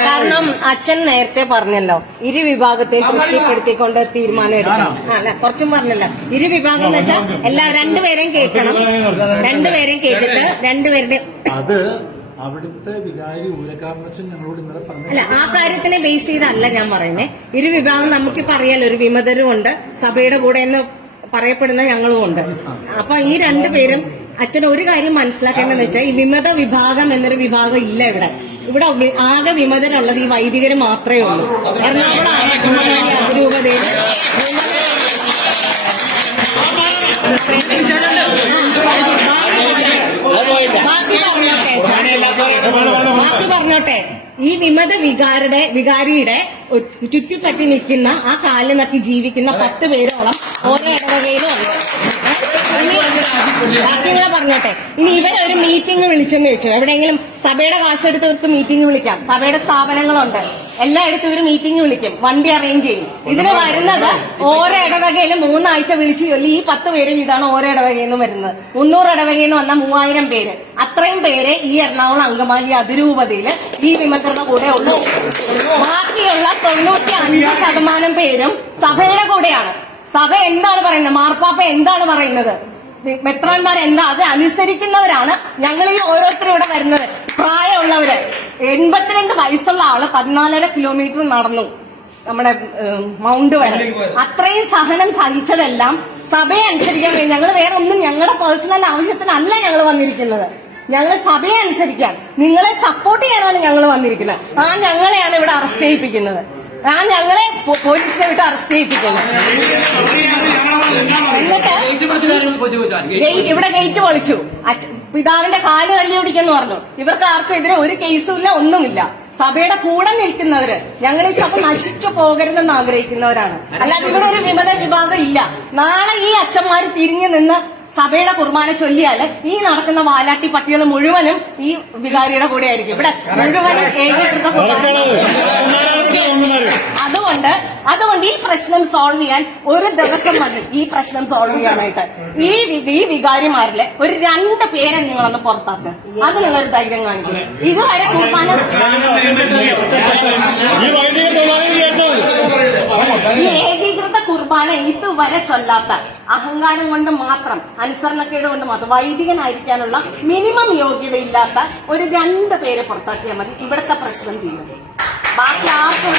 കാരണം അച്ഛൻ നേരത്തെ പറഞ്ഞല്ലോ ഇരു വിഭാഗത്തെ തൃപ്തിപ്പെടുത്തിക്കൊണ്ട് തീരുമാനം എടുക്കണം. അല്ല കുറച്ചും പറഞ്ഞല്ലോ. ഇരു വിഭാഗം എന്ന് വെച്ചാൽ എല്ലാ രണ്ടുപേരെയും കേൾക്കണം. രണ്ടുപേരെയും കേട്ടിട്ട് രണ്ടുപേരുടെ അത് അവിടുത്തെ വികാരി ഞങ്ങളോട് ഇന്നലെ പറഞ്ഞു അല്ല ആ കാര്യത്തിനെ ബേസ് ചെയ്തല്ല ഞാൻ പറയുന്നത് ഇരു വിഭാഗം നമുക്ക് അറിയാലോ ഒരു വിമതരും ഉണ്ട് സഭയുടെ കൂടെ എന്ന് പറയപ്പെടുന്ന ഞങ്ങളും ഉണ്ട് അപ്പൊ ഈ രണ്ടുപേരും അച്ഛൻ ഒരു കാര്യം മനസ്സിലാക്കേണ്ടതെന്ന് വെച്ചാൽ ഈ വിമത വിഭാഗം എന്നൊരു വിഭാഗം ഇല്ല ഇവിടെ. ഇവിടെ ആകെ വിമതരുള്ളത് ഈ വൈദികര് മാത്രമേ ഉള്ളൂ. എറണാകുളം ബാക്കി പറഞ്ഞോട്ടെ ഈ വിമത വികാരുടെ വികാരിയുടെ ചുറ്റിപ്പറ്റി നിൽക്കുന്ന ആ കാലിനക്കി ജീവിക്കുന്ന പത്ത് പേരോളം ഓരോ ഇടവകയിലും ഉണ്ട്. ബാക്കിയുള്ള പറഞ്ഞോട്ടെ. ഇനി ഇവരെ ഒരു മീറ്റിംഗ് വിളിച്ചെന്ന് വെച്ചു എവിടെയെങ്കിലും സഭയുടെ കാശെടുത്തവർക്ക് മീറ്റിംഗ് വിളിക്കാം. സഭയുടെ സ്ഥാപനങ്ങളുണ്ട്. എല്ലായിടത്തും ഇവർ മീറ്റിംഗ് വിളിക്കും. വണ്ടി അറേഞ്ച് ചെയ്യും. ഇതിന് വരുന്നത് ഓരോ ഇടവകയിലും മൂന്നാഴ്ച വിളിച്ച് ഈ പത്ത് പേര് വീതമാണ് ഓരോ ഇടവകയിൽ നിന്ന് വരുന്നത്. മുന്നൂറ് ഇടവകയിൽ നിന്ന് വന്ന മൂവായിരം പേര്. അത്രയും പേരെ ഈ എറണാകുളം അങ്കമാലി അതിരൂപതയിൽ ഈ വിമതരുടെ കൂടെ ഉള്ളൂ. ബാക്കിയുള്ള തൊണ്ണൂറ്റി അഞ്ച് ശതമാനം പേരും സഭയുടെ കൂടെയാണ്. സഭ എന്താണ് പറയുന്നത്? മാർപ്പാപ്പ എന്താണ് പറയുന്നത്? മെത്രാന്മാർ എന്താ അത് അനുസരിക്കുന്നവരാണ് ഞങ്ങൾ ഈ ഓരോരുത്തരും ഇവിടെ വരുന്നത്. പ്രായമുള്ളവര്. എൺപത്തിരണ്ട് വയസ്സുള്ള ആൾ പതിനാലര കിലോമീറ്റർ നടന്നു. നമ്മുടെ മൗണ്ട് വരെ. അത്രയും സഹനം സഹിച്ചതെല്ലാം സഭയെ അനുസരിക്കാൻ വേണ്ടി ഞങ്ങൾ വേറെ ഒന്നും ഞങ്ങളുടെ പേഴ്സണൽ ആവശ്യത്തിനല്ല ഞങ്ങൾ വന്നിരിക്കുന്നത്. ഞങ്ങൾ സഭയെ അനുസരിക്കാൻ നിങ്ങളെ സപ്പോർട്ട് ചെയ്യാനാണ് ഞങ്ങൾ വന്നിരിക്കുന്നത്. ആ ഞങ്ങളെയാണ് ഇവിടെ അറസ്റ്റ് ചെയ്യിപ്പിക്കുന്നത്. ആ ഞങ്ങളെ പോലീസിനെ വിട്ട് അറസ്റ്റ് ചെയ്യിപ്പിക്കുന്നത്. ഇവിടെ ഗേറ്റ് പൊളിച്ചു. പിതാവിന്റെ കാൽ തല്ലി പിടിക്കുന്നു പറഞ്ഞു. ഇവർക്ക് ആർക്കും എതിരെ ഒരു കേസും ഇല്ല ഒന്നുമില്ല. സഭയുടെ കൂടെ നിൽക്കുന്നവര് ഞങ്ങൾ ഈ സഭ നശിച്ചു പോകരുതെന്ന് ആഗ്രഹിക്കുന്നവരാണ്. അല്ലാതെ ഇവിടെ ഒരു വിമത വിഭാഗം ഇല്ല. നാളെ ഈ അച്ഛന്മാര് തിരിഞ്ഞു നിന്ന് സഭയുടെ കുർബാന ചൊല്ലിയാൽ ഈ നടക്കുന്ന വാലാട്ടി പട്ടികൾ മുഴുവനും ഈ വികാരിയുടെ കൂടെ ആയിരിക്കും. ഇവിടെ മുഴുവനും ഏകീകൃത അതുകൊണ്ട് അതുകൊണ്ട് ഈ പ്രശ്നം സോൾവ് ചെയ്യാൻ ഒരു ദിവസം മതി ഈ പ്രശ്നം സോൾവ് ചെയ്യാനായിട്ട്. ഈ വി- ഈ വികാരിമാരിലെ ഒരു രണ്ട് പേരെ നിങ്ങളൊന്ന് പുറത്താക്കുക അതിനുള്ളൊരു ധൈര്യം കാണിക്കും. ഇതുവരെ കുർബാന ഈ വൈദിക തൊഴിലാളി കേട്ടത് ഈ ഇത് ഇതുവരെ ചൊല്ലാത്ത അഹങ്കാരം കൊണ്ട് മാത്രം അനുസരണക്കേട് കൊണ്ട് മാത്രം വൈദികനായിരിക്കാനുള്ള മിനിമം യോഗ്യതയില്ലാത്ത ഒരു രണ്ട് പേരെ പുറത്താക്കിയാൽ മതി. ഇവിടുത്തെ പ്രശ്നം തീരും. ബാക്കി ആർക്കും